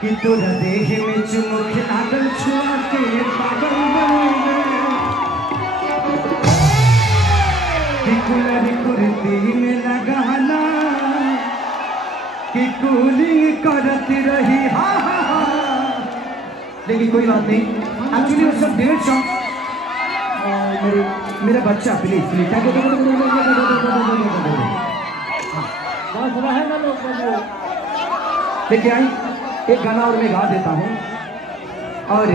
कि तोरा देह में चुमुक लागल छुआ के पागल बन गए कि कूलर कुर्ती में लगाना कि कूलिंग करती रही हा हा हा। लेकिन कोई बात नहीं, एक्चुअली वो सब 150 मेरा बच्चा प्लीज प्लीज लेके आई एक गाना और मैं गा देता हूँ। और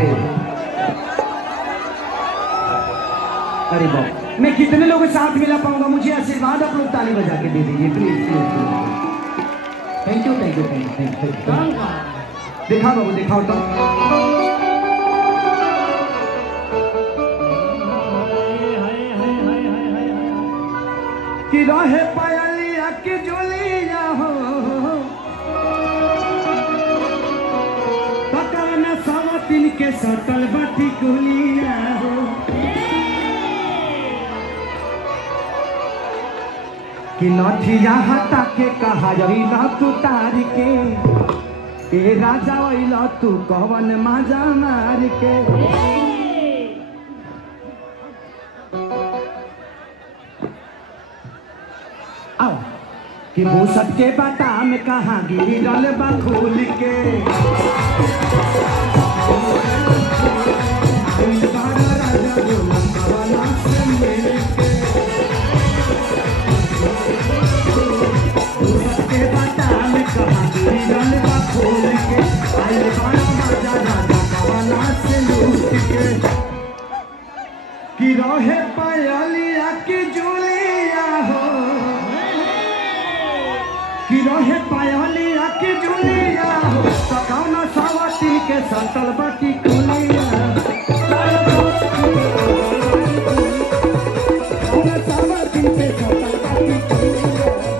अरे बाप, मैं कितने लोगों के साथ मिला पाऊंगा, मुझे आशीर्वाद आप लोग ताली बजा के दे दीजिए please please. Thank you thank you thank you thank you. दिखा बाबू दिखाओ तो। कि रहे पायलिया के जोलिया हो पकाना सावतिन के सटल बाटी गोलिया हो कि नथिया हटा के कहा जरी ना तू तार के ए राजा वैला तू कवन माजा मार के। आओ कि भूसट के बादाम कहाँ गिरल बा खोल के कि रहे पायलिया के जोलिया हो कि रहे पायलिया के जोलिया हो पकाना सावती के सटल बाटी कुलिया सावती के सटल बाटी कुलिया।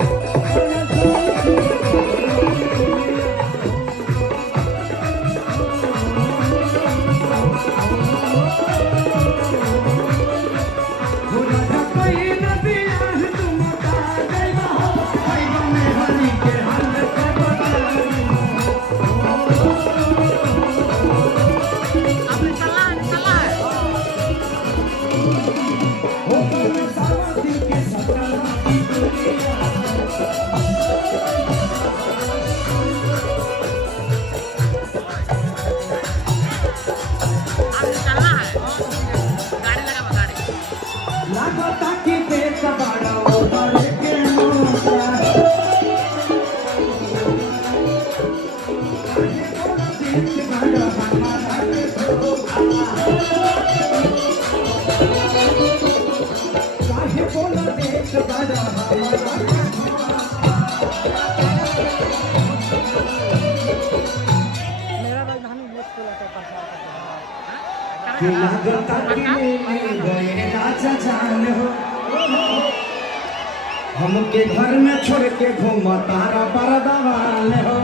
हमके घर में छोड़ के घूम तारा परदवाल हो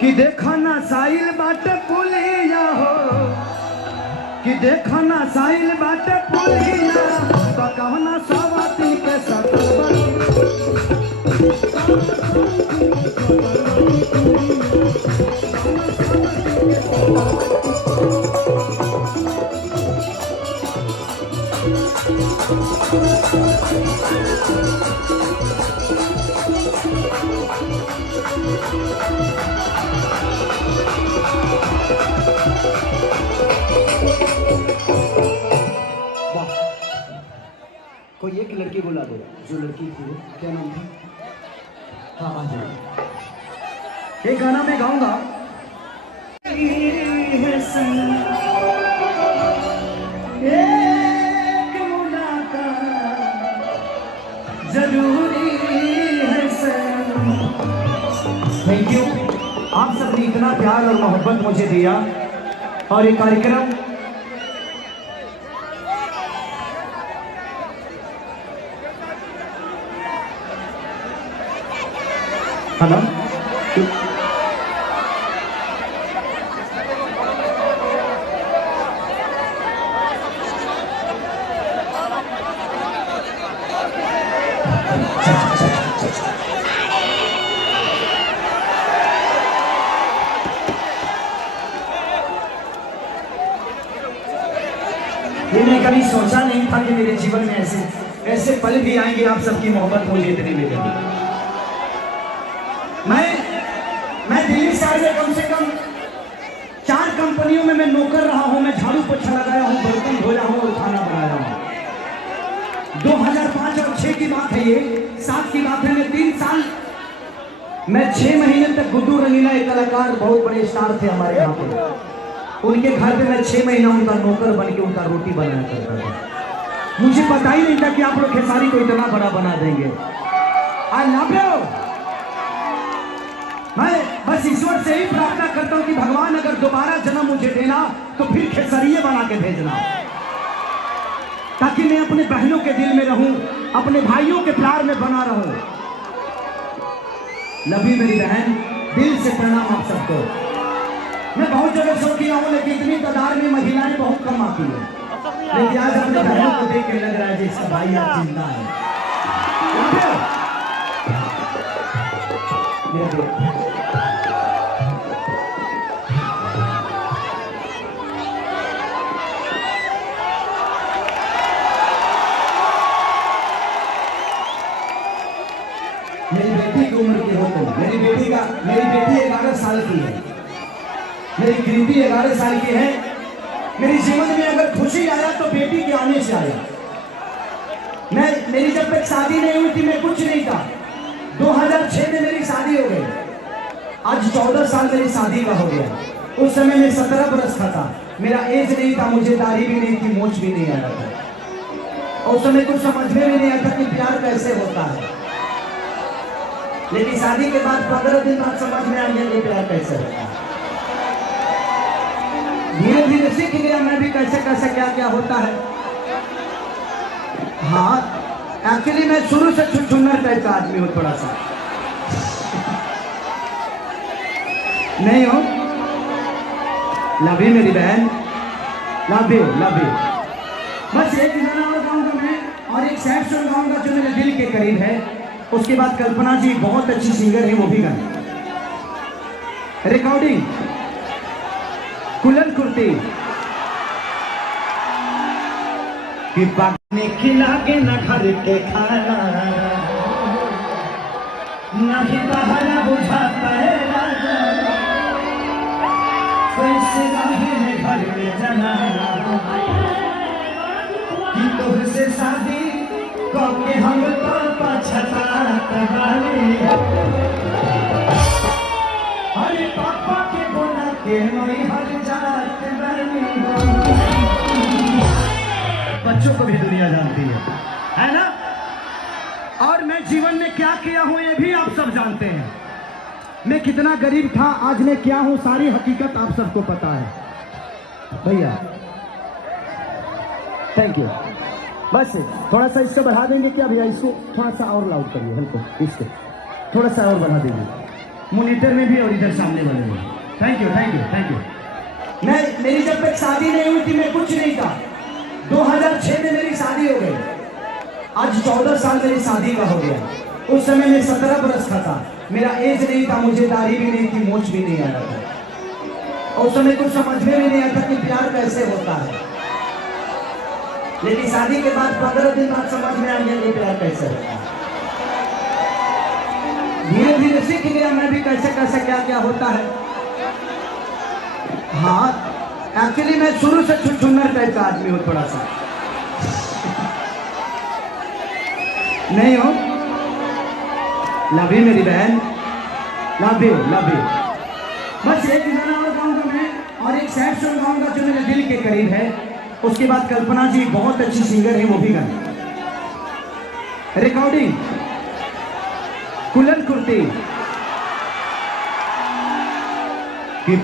कि देखो ना साहिल बाटे पुलिया हो कि देखो ना साहिल बाटे पुलिया तो कहना सावती के सटल कोई एक लड़की बुला दो जो लड़की थी, क्या नाम था? हाँ आ जाए। एक गाना मैं गाऊंगा। एक मुलाकात जरूरी है सर। थैंक यू, आप सबने इतना प्यार और मोहब्बत मुझे दिया और ये कार्यक्रम हेलो कभी सोचा नहीं था कि मेरे जीवन में ऐसे ऐसे पल भी आएंगे, आप सबकी मोहब्बत मुझे इतनी मिलेगी। मैं दिल्ली शहर में कम से कम 4 कंपनियों में मैं नौकर रहा हूं, मैं झाड़ू पोछा लगाया हूं, बर्तन धोया हूं और खाना बनाया हूं। 2005 और 6 की बात है, ये 7 की बात है। मैं 3 साल, मैं 6 महीने तक गुड्डू रंगीला, एक कलाकार बहुत बड़े स्टार थे हमारे यहाँ पे, उनके घर पे मैं 6 महीना उनका नौकर बन के उनका रोटी बनाया करता था। मुझे पता ही नहीं था कि आप लोग खेसारी को इतना बड़ा बना देंगे। I love you. मैं बस ईश्वर से ही प्रार्थना करता हूं कि भगवान अगर दोबारा जन्म मुझे देना तो फिर खेसरिये बना के भेजना, ताकि मैं अपने बहनों के दिल में रहूं, अपने भाइयों के प्यार में बना रहूं। लवी मेरी बहन, दिल से प्रणाम आप सबको। मैं बहुत जगह शो किया हूं, लेकिन इतनी तादाद में महिलाएं बहुत कम आती है, लेकिन आज अपने बहनों को देख के लग रहा है कि इसका भाई आज जिंदा है। मेरी बेटी की उम्र की हो तो मेरी बेटी 11 साल की है, मेरी कृति 11 साल की है। मेरे जीवन में अगर खुशी आया तो बेटी के आने से आया। मेरी जब तक शादी नहीं हुई थी मैं कुछ नहीं था। 2006 में मेरी शादी हो गई, आज 14 साल मेरी शादी का हो गया। उस समय मैं 17 बरस का था, मेरा एज नहीं था, मुझे दाढ़ी भी नहीं थी, मोछ भी नहीं आया था। और उस समय कुछ समझ में भी नहीं आता कि प्यार कैसे होता है, लेकिन शादी के बाद 15 दिन बाद समझ में आ गया कि प्यार कैसे होता है। धीरे धीरे सीख गया मैं भी कैसे कैसे क्या क्या होता है। हाँ, एक्चुअली मैं शुरू से छुछुन्नर टाइप का आदमी हूँ, थोड़ा सा नहीं हो। लव यू मेरी बहन, लव यू लव यू। बस एक गाना और गाऊंगा मैं, और एक सैड सॉन्ग गाऊंगा जो मेरे दिल के करीब है। उसके बाद कल्पना जी बहुत अच्छी सिंगर है, वो भी गाना। रिकॉर्डिंग कुलन कुर्ती कि पागने खिला के न घर के खाना, नहीं बहाना बुझाता है राजा, कैसे रहे घर में जाना कि तुझसे शादी करके हम तो पछतात बानी। अरे पापा के बोला के नहीं हर जात बानी। बच्चों को भी दुनिया जानती है ना। और मैं जीवन में क्या किया हूं ये भी आप सब जानते हैं। मैं कितना गरीब था, आज मैं क्या हूं, सारी हकीकत आप सबको पता है भैया। Thank you. बस थोड़ा सा इसको बढ़ा देंगे क्या भैया, इसको थोड़ा सा और लाउड करिए, हल्को इसको थोड़ा सा और बढ़ा देंगे, मॉनिटर में भी और इधर सामने वाले में। Thank you thank you thank you. मेरी जब तक शादी नहीं हुई थी मैं कुछ नहीं था। 2006 में मेरी शादी हो गई, आज 14 साल मेरी शादी का हो गया। उस समय मैं 17 बरस का था, मेरा एज नहीं था, मुझे दाढ़ी भी नहीं थी, मोछ भी नहीं आया था। और उस समय कुछ समझ में भी नहीं आता कि प्यार कैसे होता है, लेकिन शादी के बाद 15 दिन बाद समझ में आ गया कि प्यार कैसे होता है। धीरे धीरे सीख गया मैं भी कैसे कैसे क्या क्या होता है। हाँ, एक्चुअली मैं शुरू से छुछुन्नर टाइप का आदमी हूँ, थोड़ा सा नहीं हो। लव यू मेरी बहन, लव यू लव यू। बस एक गाना और गाऊंगा मैं, और एक सैड सॉन्ग गाऊंगा जो मेरे दिल के करीब है। उसके बाद कल्पना जी बहुत अच्छी सिंगर है, वो भी गाना। रिकॉर्डिंग कुलन कुर्ती कि